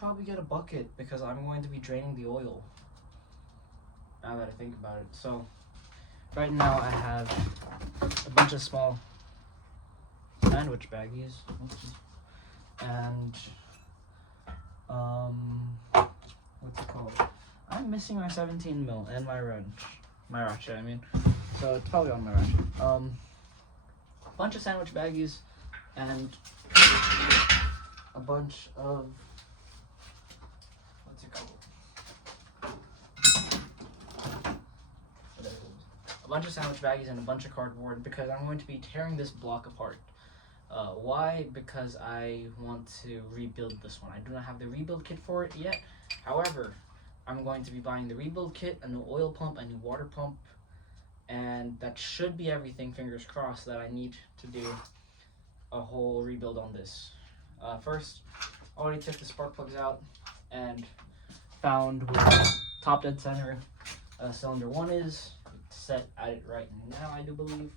probably get a bucket because I'm going to be draining the oil. Now that I think about it. So right now I have a bunch of small sandwich baggies. And what's it called? I'm missing my 17 mil and my ratchet, I mean. So it's probably on my ratchet. A bunch of sandwich baggies and a bunch of, what's it called? A bunch of sandwich baggies and a bunch of cardboard because I'm going to be tearing this block apart. Why? Because I want to rebuild this one. I do not have the rebuild kit for it yet. However, I'm going to be buying the rebuild kit, a new oil pump, a new water pump, and that should be everything, fingers crossed, that I need to do a whole rebuild on this. First, I already took the spark plugs out and found where top dead center cylinder 1 is. It's set at it right now, I do believe.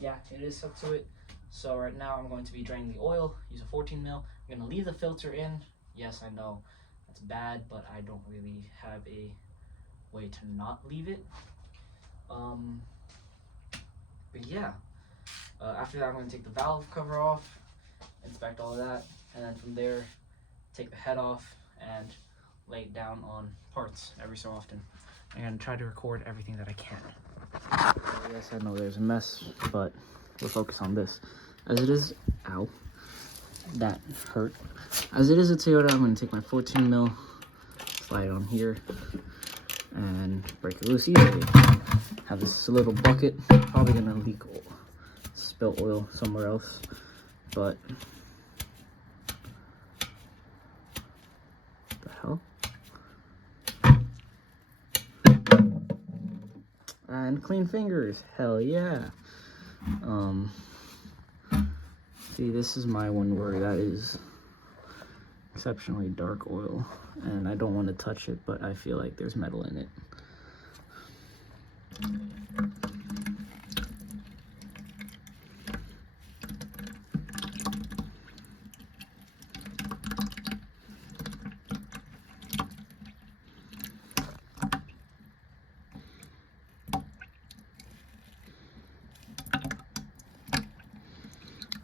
Yeah, it is set to it. So right now I'm going to be draining the oil, use a 14 mil. I'm going to leave the filter in. Yes, I know that's bad, but I don't really have a way to not leave it. But yeah, after that I'm going to take the valve cover off, inspect all of that, and then from there take the head off and lay it down on parts every so often. I'm going to try to record everything that I can. Yes, I know there's a mess, but we'll focus on this. As it is, ow, that hurt. As it is a Toyota, I'm going to take my 14 mil, slide it on here, and break it loose easily. Have this little bucket, probably going to leak oil, spill oil somewhere else, but what the hell? And clean fingers, hell yeah. See, this is my one where that is exceptionally dark oil, and I don't want to touch it, but I feel like there's metal in it.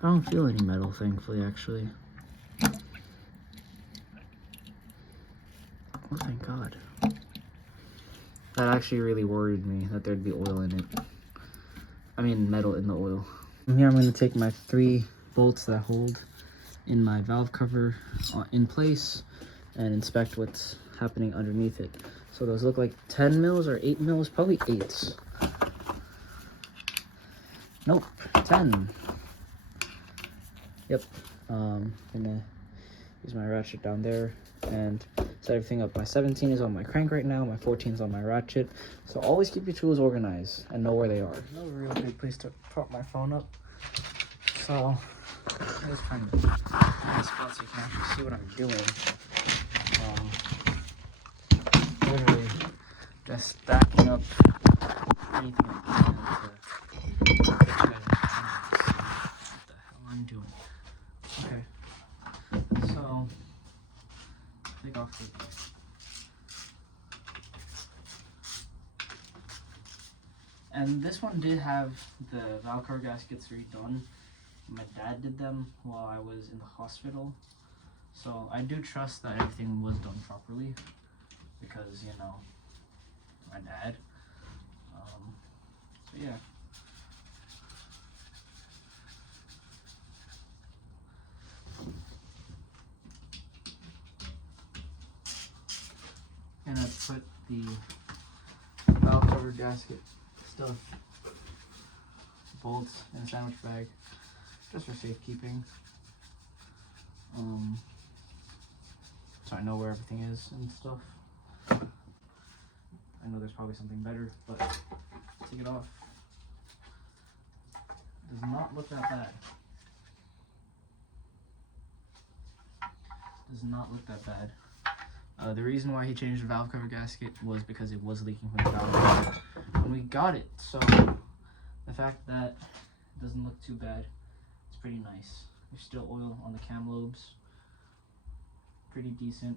I don't feel any metal, thankfully, actually. Oh, thank God. That actually really worried me, that there'd be oil in it. I mean, metal in the oil. From here, I'm going to take my 3 bolts that hold in my valve cover in place and inspect what's happening underneath it. So those look like 10 mils or 8 mils, probably 8s. Nope, 10. Yep, gonna use my ratchet down there and set everything up. My 17 is on my crank right now, my 14 is on my ratchet. So always keep your tools organized and know where they are. No real good place to prop my phone up. So I'm just trying to find a spot so you can actually see what I'm doing. Literally just stacking up anything I can to get you guys what the hell I'm doing. Okay, so take off the and this one did have the valve cover gaskets redone. My dad did them while I was in the hospital, so I do trust that everything was done properly because, you know, my dad. So yeah. And I put the valve cover gasket stuff, bolts in a sandwich bag, just for safekeeping. So I know where everything is and stuff. I know there's probably something better, but take it off. Does not look that bad. Does not look that bad. The reason why he changed the valve cover gasket was because it was leaking from the valve cover when we got it. So the fact that it doesn't look too bad, it's pretty nice. There's still oil on the cam lobes. pretty decent.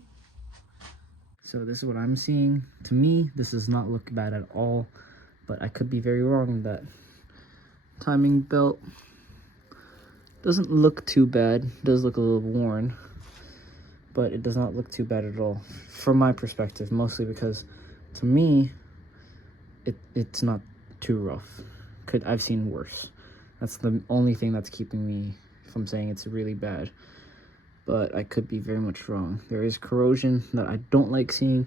So this is what I'm seeing. To me, this does not look bad at all, but I could be very wrong. That timing belt doesn't look too bad. It does look a little worn, but it does not look too bad at all from my perspective, mostly because to me it's not too rough. I've seen worse. That's the only thing that's keeping me from saying it's really bad, but I could be very much wrong. There is corrosion that I don't like seeing,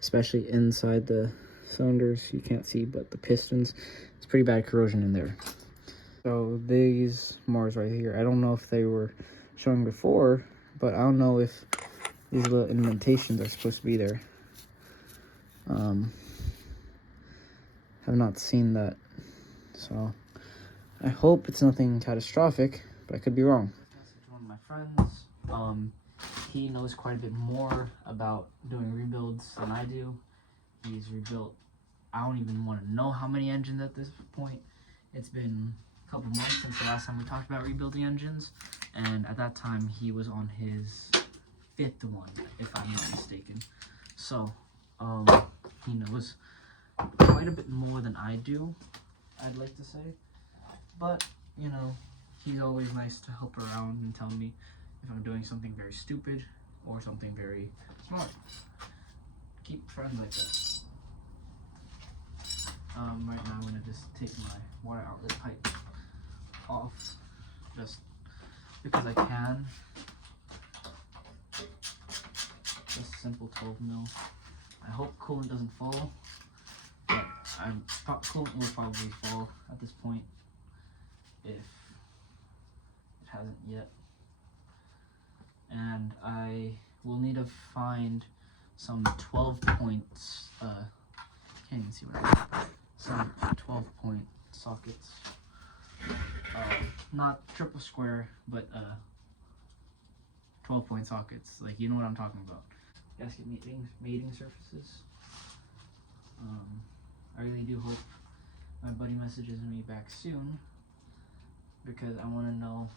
especially inside the cylinders. You can't see, but the pistons, it's pretty bad corrosion in there. So these Mars right here, I don't know if they were showing before, but I don't know if these little indentations are supposed to be there. Have not seen that, so I hope it's nothing catastrophic, but I could be wrong. One of my friends, he knows quite a bit more about doing rebuilds than I do. He's rebuilt, I don't even want to know how many engines at this point. It's been a couple months since the last time we talked about rebuilding engines, and at that time he was on his 5th one, if I'm not mistaken. So he knows quite a bit more than I do, I'd like to say, but you know, he's always nice to help around and tell me if I'm doing something very stupid or something very smart. Keep friends like that. Right now I'm gonna just take my water outlet pipe off, just because I can. Just simple 12 mil. I hope coolant doesn't fall, but coolant will probably fall at this point if it hasn't yet. And I will need to find some 12 points, can't even see what I got. Some 12-point sockets. Not triple square, but 12-point sockets. Like, you know what I'm talking about. Gasket mating surfaces. I really do hope my buddy messages me back soon, because I want to know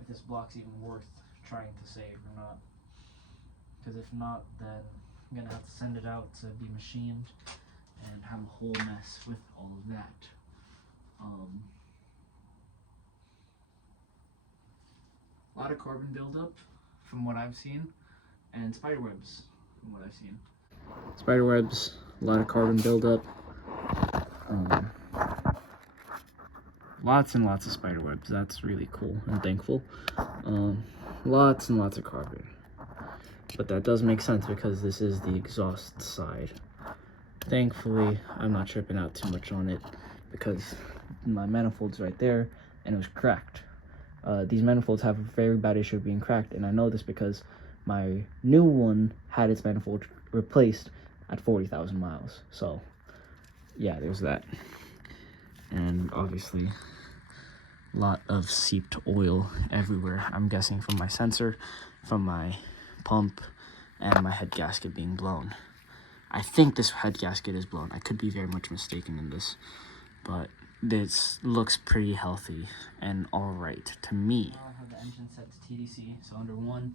if this block's even worth trying to save or not. Because if not, then I'm gonna have to send it out to be machined and have a whole mess with all of that. A lot of carbon buildup from what I've seen, and spiderwebs from what I've seen. Spiderwebs, a lot of carbon buildup. Lots and lots of spiderwebs. That's really cool and thankful. Lots and lots of carbon. But that does make sense because this is the exhaust side. Thankfully, I'm not tripping out too much on it because my manifold's right there and it was cracked. These manifolds have a very bad issue of being cracked, and I know this because my new one had its manifold replaced at 40,000 miles. So, yeah, there's that. And obviously, a lot of seeped oil everywhere. I'm guessing from my sensor, from my pump, and my head gasket being blown. I think this head gasket is blown. I could be very much mistaken in this, but this looks pretty healthy and alright to me. I have the engine set to TDC, so under 1,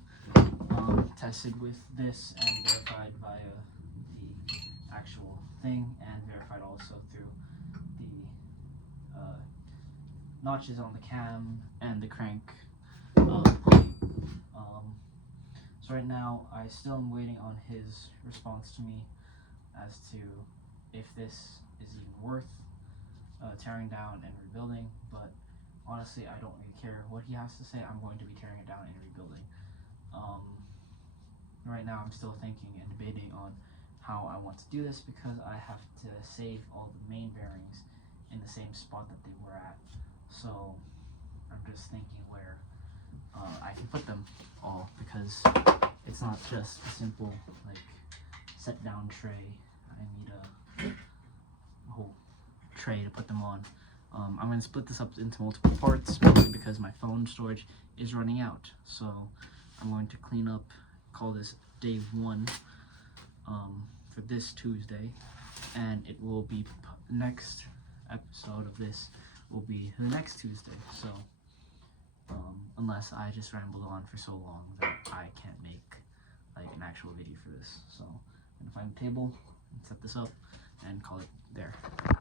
tested with this and verified via the actual thing, and verified also through the notches on the cam and the crank pulley. So right now, I still am waiting on his response to me as to if this is even worth tearing down and rebuilding, but honestly, I don't really care what he has to say. I'm going to be tearing it down and rebuilding. Right now, I'm still thinking and debating on how I want to do this, because I have to save all the main bearings in the same spot that they were at. So I'm just thinking where I can put them all, because it's not just a simple like set down tray. I need a whole tray to put them on. I'm going to split this up into multiple parts, mostly because my phone storage is running out. So I'm going to clean up, call this day 1 for this Tuesday, and it will be next episode of this will be the next Tuesday. So unless I just rambled on for so long that I can't make actual video for this. So I'm gonna find a table and set this up and call it there.